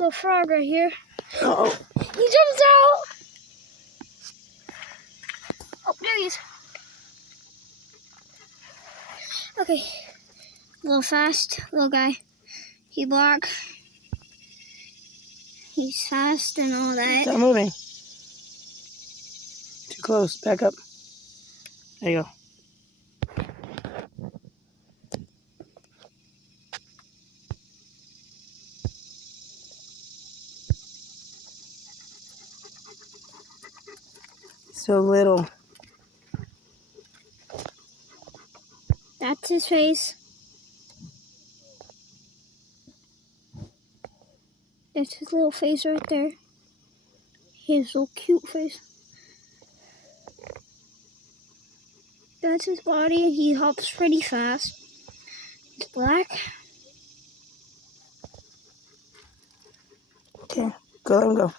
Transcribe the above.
little frog right here. Uh-oh. He jumps out. Oh, there he is. Okay. A little fast, little guy. He black. He's fast and all that. Stop moving. Too close. Back up. There you go. So little. That's his face. That's his little face right there. His little cute face. That's his body. He hops pretty fast. He's black. Okay, go let him go.